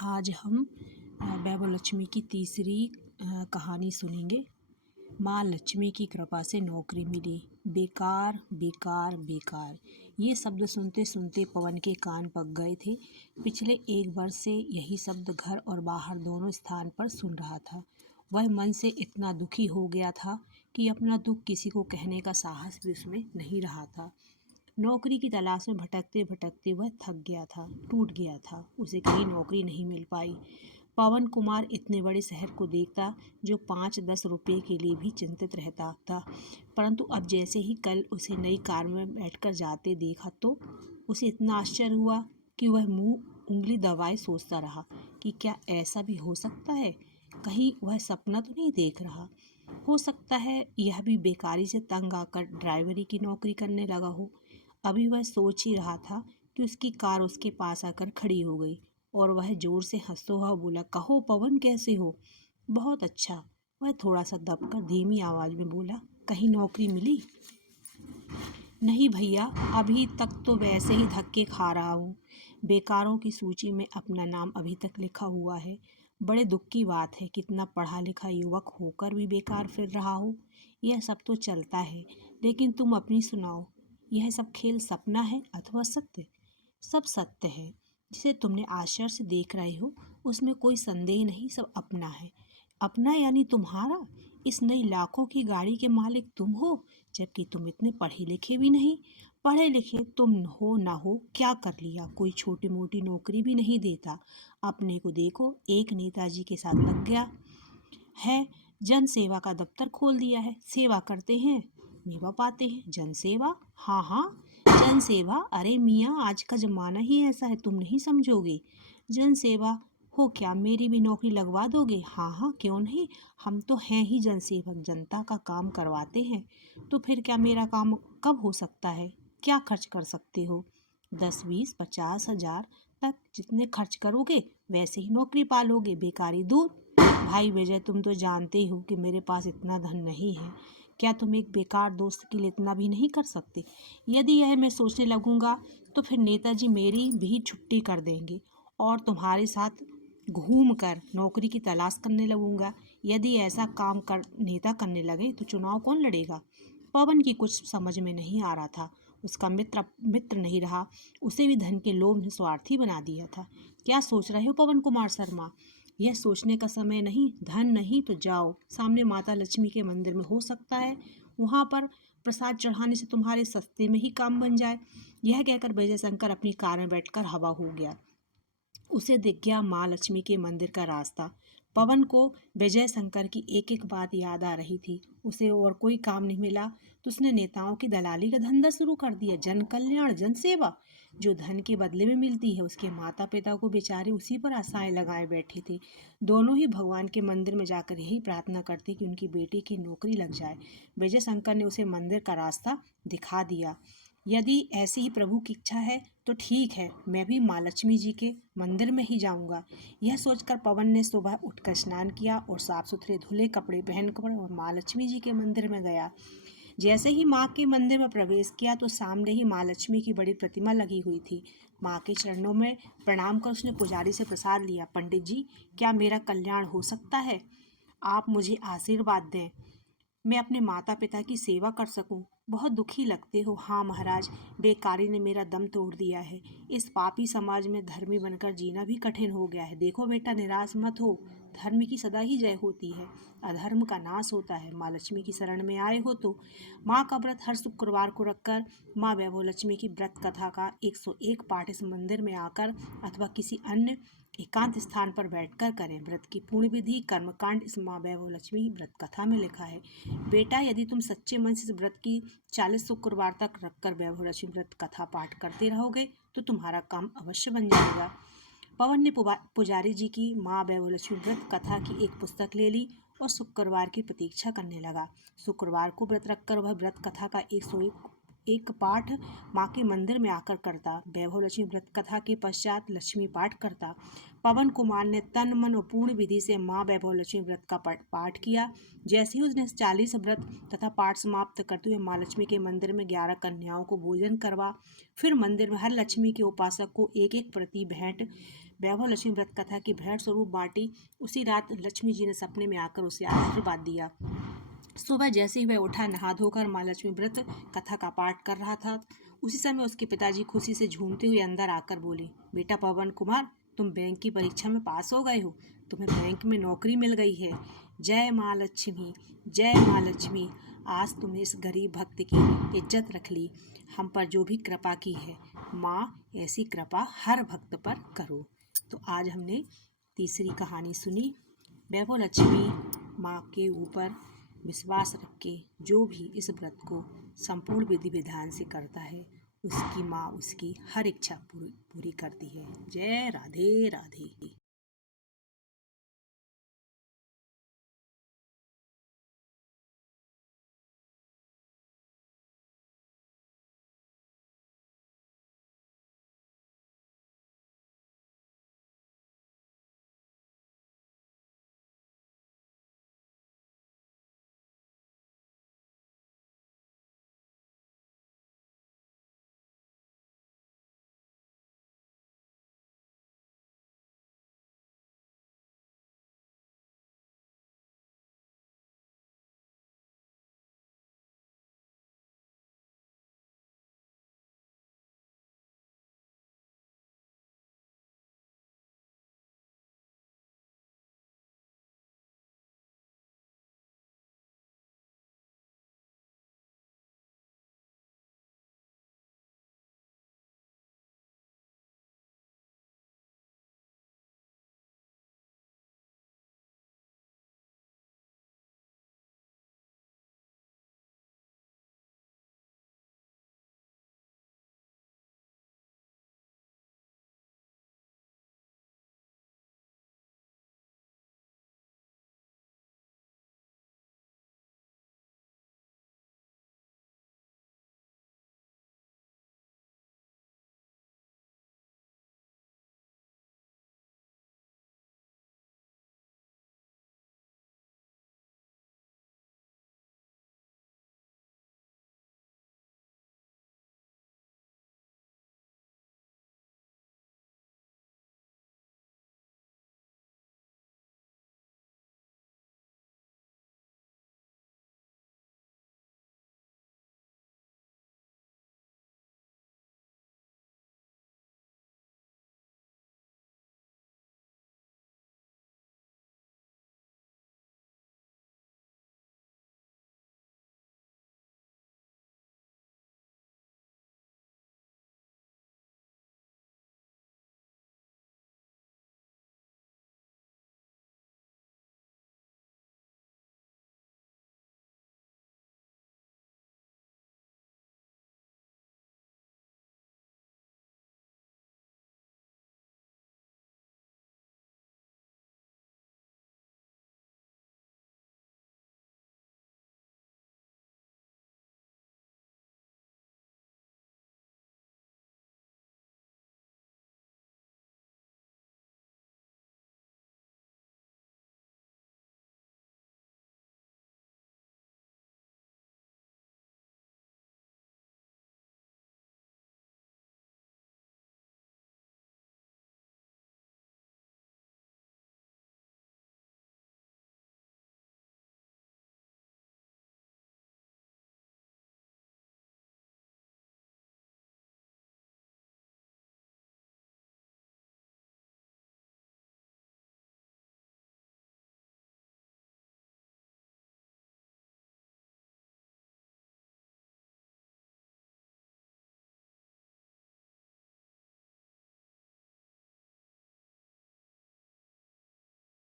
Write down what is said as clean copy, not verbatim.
आज हम वैभव लक्ष्मी की तीसरी कहानी सुनेंगे। माँ लक्ष्मी की कृपा से नौकरी मिली। बेकार बेकार बेकार, ये शब्द सुनते सुनते पवन के कान पक गए थे। पिछले एक वर्ष से यही शब्द घर और बाहर दोनों स्थान पर सुन रहा था। वह मन से इतना दुखी हो गया था कि अपना दुख किसी को कहने का साहस भी उसमें नहीं रहा था। नौकरी की तलाश में भटकते भटकते वह थक गया था, टूट गया था। उसे कहीं नौकरी नहीं मिल पाई। पवन कुमार इतने बड़े शहर को देखता जो 5-10 रुपये के लिए भी चिंतित रहता था, परंतु अब जैसे ही कल उसे नई कार में बैठकर जाते देखा तो उसे इतना आश्चर्य हुआ कि वह मुंह उंगली दबाए सोचता रहा कि क्या ऐसा भी हो सकता है। कहीं वह सपना तो नहीं देख रहा। हो सकता है यह भी बेकारी से तंग आकर ड्राइवरी की नौकरी करने लगा हो। अभी वह सोच ही रहा था कि उसकी कार उसके पास आकर खड़ी हो गई और वह जोर से हंसता हुआ बोला, कहो पवन, कैसे हो? बहुत अच्छा। वह थोड़ा सा दबकर धीमी आवाज में बोला, कहीं नौकरी मिली? नहीं भैया, अभी तक तो वैसे ही धक्के खा रहा हूँ। बेकारों की सूची में अपना नाम अभी तक लिखा हुआ है। बड़े दुख की बात है, कितना पढ़ा लिखा युवक होकर भी बेकार फिर रहा हो। यह सब तो चलता है, लेकिन तुम अपनी सुनाओ। यह सब खेल सपना है अथवा सत्य? सब सत्य है। जिसे तुमने आश्चर्य से देख रहे हो उसमें कोई संदेह नहीं, सब अपना है। अपना यानी तुम्हारा। इस नई लाखों की गाड़ी के मालिक तुम हो, जबकि तुम इतने पढ़े लिखे भी नहीं। पढ़े लिखे तुम हो ना हो, क्या कर लिया? कोई छोटी मोटी नौकरी भी नहीं देता। अपने को देखो, एक नेताजी के साथ लग गया है। जन सेवा का दफ्तर खोल दिया है। सेवा करते हैं, मेवा पाते हैं। जन सेवा, हाँ हाँ, जन सेवा। अरे मियाँ, आज का जमाना ही ऐसा है, तुम नहीं समझोगे। जन सेवा हो क्या? मेरी भी नौकरी लगवा दोगे? हाँ हाँ, क्यों नहीं। हम तो हैं ही जन सेवक, जनता का काम करवाते हैं। तो फिर क्या मेरा काम कब हो सकता है? क्या खर्च कर सकते हो? 10-20-50 हजार तक जितने खर्च करोगे वैसे ही नौकरी पालोगे। बेकारी दूर। भाई विजय, तुम तो जानते ही हो कि मेरे पास इतना धन नहीं है। क्या तुम एक बेकार दोस्त के लिए इतना भी नहीं कर सकते? यदि यह मैं सोचने लगूंगा तो फिर नेताजी मेरी भी छुट्टी कर देंगे और तुम्हारे साथ घूम कर नौकरी की तलाश करने लगूंगा। यदि ऐसा काम कर नेता करने लगे तो चुनाव कौन लड़ेगा? पवन की कुछ समझ में नहीं आ रहा था। उसका मित्र मित्र नहीं रहा, उसे भी धन के लोभ ने स्वार्थी बना दिया था। क्या सोच रहे हो पवन कुमार शर्मा? यह सोचने का समय नहीं। धन नहीं तो जाओ सामने माता लक्ष्मी के मंदिर में, हो सकता है वहां पर प्रसाद चढ़ाने से तुम्हारे सस्ते में ही काम बन जाए। यह कहकर विजय शंकर अपनी कार में बैठकर हवा हो गया। उसे दिख गया माँ लक्ष्मी के मंदिर का रास्ता। पवन को विजय शंकर की एक एक बात याद आ रही थी। उसे और कोई काम नहीं मिला तो उसने नेताओं की दलाली का धंधा शुरू कर दिया। जन कल्याण, जन सेवा जो धन के बदले में मिलती है। उसके माता पिता को बेचारे उसी पर आशाएं लगाए बैठे थे। दोनों ही भगवान के मंदिर में जाकर यही प्रार्थना करते कि उनकी बेटी की नौकरी लग जाए। विजय शंकर ने उसे मंदिर का रास्ता दिखा दिया। यदि ऐसी ही प्रभु की इच्छा है तो ठीक है, मैं भी माँ लक्ष्मी जी के मंदिर में ही जाऊंगा। यह सोचकर पवन ने सुबह उठकर स्नान किया और साफ सुथरे धुले कपड़े पहनकर और माँ लक्ष्मी जी के मंदिर में गया। जैसे ही माँ के मंदिर में प्रवेश किया तो सामने ही माँ लक्ष्मी की बड़ी प्रतिमा लगी हुई थी। माँ के चरणों में प्रणाम कर उसने पुजारी से प्रसाद लिया। पंडित जी, क्या मेरा कल्याण हो सकता है? आप मुझे आशीर्वाद दें, मैं अपने माता पिता की सेवा कर सकूं। बहुत दुखी लगते हो। हाँ महाराज, बेकारी ने मेरा दम तोड़ दिया है। इस पापी समाज में धर्मी बनकर जीना भी कठिन हो गया है। देखो बेटा, निराश मत हो। धर्म की सदा ही जय होती है, अधर्म का नाश होता है। माँ लक्ष्मी की शरण में आए हो तो माँ का व्रत हर शुक्रवार को रखकर माँ वैभव लक्ष्मी की व्रत कथा का 101 पाठ इस मंदिर में आकर अथवा किसी अन्य एकांत स्थान पर बैठकर करें। व्रत की पूर्ण विधि कर्मकांड इस माँ वैभव लक्ष्मी व्रत कथा में लिखा है। बेटा, यदि तुम सच्चे मन से इस व्रत की 40 शुक्रवार तक रखकर वैभव लक्ष्मी व्रत कथा पाठ करते रहोगे तो तुम्हारा काम अवश्य बन जाएगा। पवन ने पुजारी जी की माँ वैभव लक्ष्मी व्रत कथा की एक पुस्तक ले ली और शुक्रवार की प्रतीक्षा करने लगा। शुक्रवार को व्रत रखकर वह व्रत कथा का 101 पाठ माँ के मंदिर में आकर करता। वैभव लक्ष्मी व्रत कथा के पश्चात लक्ष्मी पाठ करता। पवन कुमार ने तन मन और पूर्ण विधि से माँ वैभव लक्ष्मी व्रत का पाठ किया। जैसे ही उसने 40 व्रत तथा पाठ समाप्त करते हुए माँ लक्ष्मी के मंदिर में 11 कन्याओं को भोजन करवा, फिर मंदिर में हर लक्ष्मी के उपासक को एक एक प्रति भेंट वैभव लक्ष्मी व्रत कथा की भेंट स्वरूप बाटी। उसी रात लक्ष्मी जी ने सपने में आकर उसे आशीर्वाद दिया। सुबह जैसे ही वह उठा, नहा धोकर माँ लक्ष्मी व्रत कथा का पाठ कर रहा था, उसी समय उसके पिताजी खुशी से झूमते हुए अंदर आकर बोले, बेटा पवन कुमार, तुम बैंक की परीक्षा में पास हो गए हो, तुम्हें बैंक में नौकरी मिल गई है। जय माँ लक्ष्मी, जय माँ लक्ष्मी। आज तुमने इस गरीब भक्त की इज्जत रख ली, हम पर जो भी कृपा की है, माँ ऐसी कृपा हर भक्त पर करो। तो आज हमने तीसरी कहानी सुनी। वैभव लक्ष्मी माँ के ऊपर विश्वास रख के जो भी इस व्रत को संपूर्ण विधि विधान से करता है, उसकी माँ उसकी हर इच्छा पूरी करती है। जय राधे राधे।